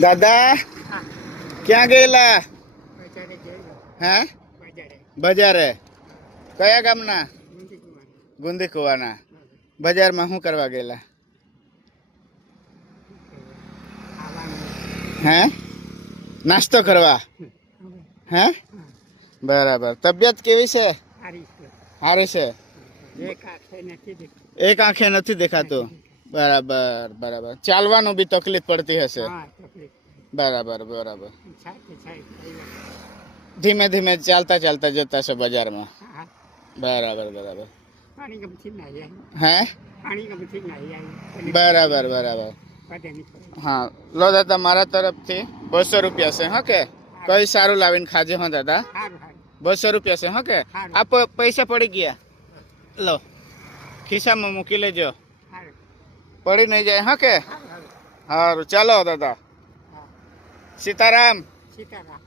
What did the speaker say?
દાદા ક્યાં ગયેલા? હે? બજારે. કયા ગામના? ગુંદી કુવાના. બજારમાં શું કરવા ગયેલા? હે? નાસ્તો કરવા? હે? બરાબર. તબિયત કેવી છે? સારી છે. એક આંખે નથી દેખાતું. બરાબર બરાબર. ચાલવાનું બી તકલીફ પડતી હશે. બરાબર બરાબર. ધીમે ધીમે ચાલતા ચાલતા જતા છો બજારમાં. બરાબર બરાબર. હે? બરાબર બરાબર. હા લો દાદા, મારા તરફથી 200 રૂપિયા છે. હા કે કઈ સારું લાવીને ખાજે. હા દાદા, 200 રૂપિયા છે. હા કે આ પૈસા પડી ગયા, લો ખિસ્સામાં મૂકી લેજો, પડી નહીં જાય. હા કે સારું, ચાલો દાદા. સીતારામ. સીતારામ.